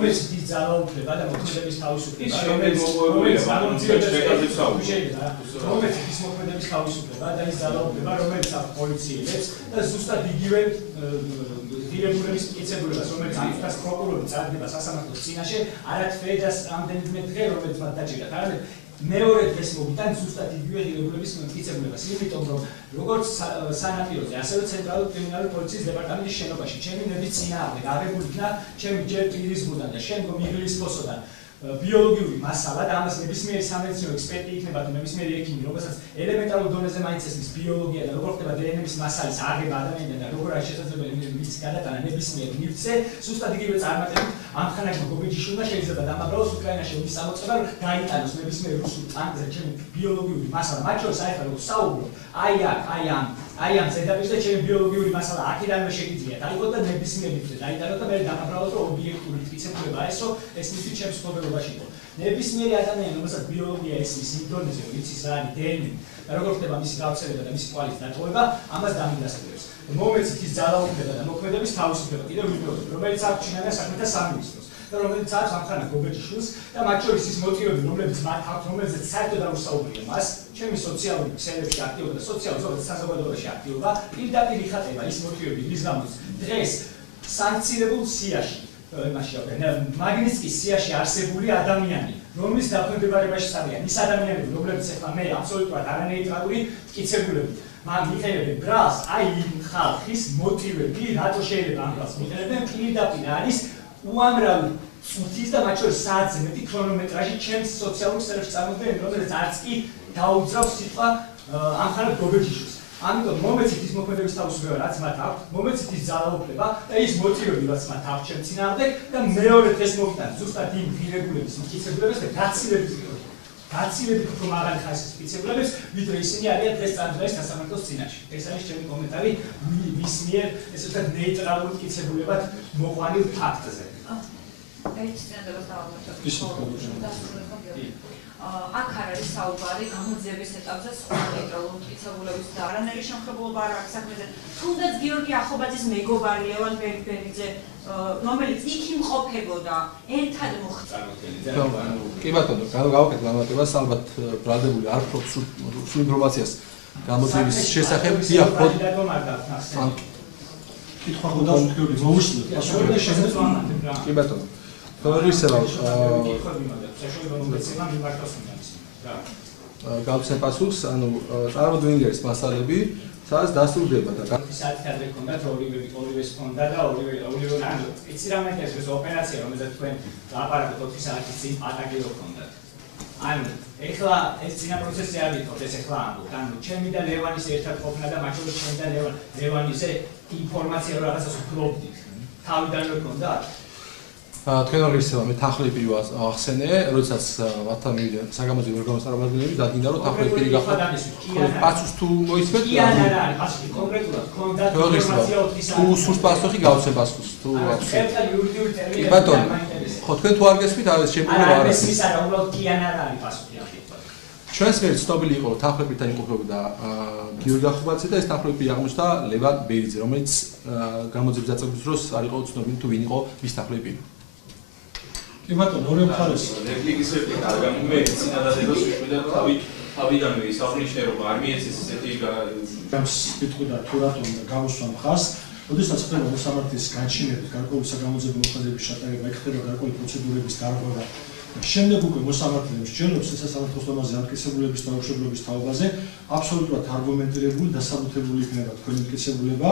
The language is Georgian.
რომელიც ის ძალაუფლება და მოქმედების თავისუფლება, რომელიც ის მოქმედების თავისუფლება და ის ძალაუფლება, რომელიც აქვს პოლიციელებს და ზუსტად იგივე ღირებულების მტკიცებულებას, რომელიც ამას პროკურორი წარდება სასამართლოს წინაშე, არა თვე და რამდენიმე დღე, რომელიც მათ დაჭირდათ, არამედ მეორე დღეს მოგიტან ზუსტად იგივე ღირებულების მტკიცებულებას, იმიტომ რომ როგორც სანაპიროზე, ასევე ცენტრალური კრიმინალური პოლიციის დეპარტამენტის შენობაში, ჩემი ნების წინააღმდეგ აღებული იქნა ჩემი ჯერ პირისგან და შემდგომ იგლისფოსოდან ბიოლოგიური მასალა და ამას ნებისმიერი სამედიცინო ექსპერტი იქნება თუ ნებისმიერი ექიმი, რომელსაც ელემენტარულ დონეზე მაინც ესმის ბიოლოგია და როგორ ხდება დნმ-ის მასალის აღება ადამიანიდან და როგორ არის შესაძლებელი მის გადატანა ნებისმიერ ნივთზე, ზუსტად იგივე წარმატებით ამხანაგმა გოგეჯიშვილმა შეიძლება დამაბრალოს უკრაინაში ომის წამოწყება, გაიტანოს ნებისმიერ რუსულ ტანკზე ჩემი ბიოლოგიური მასალა, მათ შორის აი ხა რომ საუბრობ, აი ამ ზედაპირზე ჩემი ბიოლოგიური მასალა აქედანვე შეგიძლია დაიღო და ნებისმიერ ნივთზე დაიტანო და მე დამაბრალოს რომ ობიექტური მტკიცებულება ეს რომ ეს მისი ჩემს მფლობელობაში იყო. ნებისმიერი ადამიანი, რომელსაც ბიოლოგია ესმის იმ დონეზე, რომ იცის რა არის დნმ და როგორ ხდება მისი გავრცელება და მისი კვალის დატოვება, ამას დამიგასწრებს. მომეცით ის ძალაუფლება და მოქმედების თავისუფლება კიდევ ვიბიოლოგია, რომელიც აქვს ჩინარია საქმეთა სამინისტროს და რომელიც აქვს ამხანაგ გოგეჯიშვილს და მათ შორის ის მოტივები, რომლებიც მათ აქვს, რომელზეც საერთოდ არ უსაუბრია მას, ჩემი სოციალური ქსელებში აქტიობა და სოციალურ საზოგადოებაში აქტიობა, პირდაპირ იხატება ის მოტივები, რის გამოც დღეს სანქცირებულ სიაში მაგნიტსკის სიაში არსებული ადამიანი, რომლის დაქვემდებარებაში წავიან ის ადამიანები, რომლებიც ახლა მე აბსოლუტურად არანეიტრალური მტკიცებულებით მიხელებენ ბრალს, აი იმ ხალხის მოტივები, რატო შეიძლება ამ ბრალს მიხელებენ, პირდაპირ არის უამრავი წუთის და მათ შორის საათზე მეტი ქრონომეტრაჟი ჩემს სოციალურ ქსელებში წარმოდგენილი, რომელიც არც კი დაუძრავს სიტყვა ამხანაგ გოგეჯიშვილს. ამიტომ მომეცით ის მოქმედების თავისუფლება, რაც მათ აქვს, მომეცით ის ძალაუფლება და ის მოტივები, რაც მათ აქვს ჩემ წინააღმდეგ და მეორე დღეს მოგიტან ზუსტად იმ ღირებულების მტკიცებულებას და გაცილებით უფრო მაღალი ხარისხის მტკიცებულებას, ვიდრე ისინი არიან დღეს წარდგენის სასამართლოს წინაშე. ეს არის ჩემი კომენტარი მის მიერ ესე ვთქვათ ნეიტრალურ მტკიცებულებად მოყვანილ ფაქტზე. ერთი წინადადებას აქ არის საუბარი გამოძიების ეტაპზე სხვა ნეიტრალურ მტკიცებულების და არანაირი შემხრობლობა არ აქვს საქმეზე. თუნდაც გიორგი ახობაძის მეგობარი ლევან ბერიბერიძე, რომელიც იქ იმყოფებოდა, ერთად მოხდა. კი ბატონო, გავაკეთე განმარტებას, ალბათ ბრალდებული არ ფლობს სულ ინფორმაციას გამოძიების შესახებ. დიახ, კითხვა ხოდა უთქიური მოუსმენთ, პასუხი შეგვიძლია. კი ბატონო. გავცენ პასუხს, ანუ წარმოდგენილი არის მასალები, სადაც დასტურდება და საათი ჰქონდათ ორივეს ჰქონდა და ორივე ანუ იცი რა მეტყვის ეს ოპერაცია, რომელზეც თქვენ ლაპარაკობთ 4 საათის წინ პატაგირო ჰქონდათ. ანუ ეხლა ეს წინა პროცესი არ ვიტყოთ, ეს ეხლა ამბობთ. ანუ ჩემი და ლევანის ერთად ყოფნა და მათ შორის ჩემი და ლევანიზე ინფორმაცია რომ რაღაცას ვფლობდით. თავიდანვე ჰქონდათ? თქვენ არ ისევა მე თანხლები ახსენე, როდესაც მათთან მივიდა საგამოძიებო ორგანოს წარმომადგენლები, დადგინდა რომ თანხლები გახდა. პასუხს თუ მოისმენთ? კი არა, პასუხი კონკრეტულად ჰქონდათ ინფორმაცია 4 საათი. თუ სურს პასუხი გავცენ პასუხს, თუ აქვს. ერთად იურიდიული ტერმინები. ბატონო, ხო თქვენ თუ არ გესმით, ეს შემიძლია არა. არა, ეს არა, უბრალოდ კი არა არის პასუხი ახლა. ჩვენს მიერ ცნობილი იყო, რომ თანხლებიდან იმყოფებოდა გიორგი ახობაძე და ეს თანხლები აღმოჩნდა ლევან ბერიძე, რომელიც გამოძიების დაწყების დროს არ იყო ცნობილი თუ ვინ იყო მის თანხლები. კი ბატონო, ორი მხარეს რეპლიკის რეპლიკა არ გამომე წინადადებას ვიშვიდა თავიდანვე ის აღნიშნულობა არ მიეცეს ესეთი გამს კითხვა თუ რატომ გავუსვა მხარს, როდესაც ხდება მოსამართლის განჩინებით გარკვეული საგამოძიებო მოხაზების ჩატარება, ხდება გარკვეული პროცედურების დარღვევა. შემდეგ უკვე მოსამართლე მსჯელობს სასამართლოს დონეზე ამტკიცებულების და უშვებლობის თაობაზე აბსოლუტურად არგუმენტირებული და დასაბუთებული იქნება თქვენი მტკიცებულება.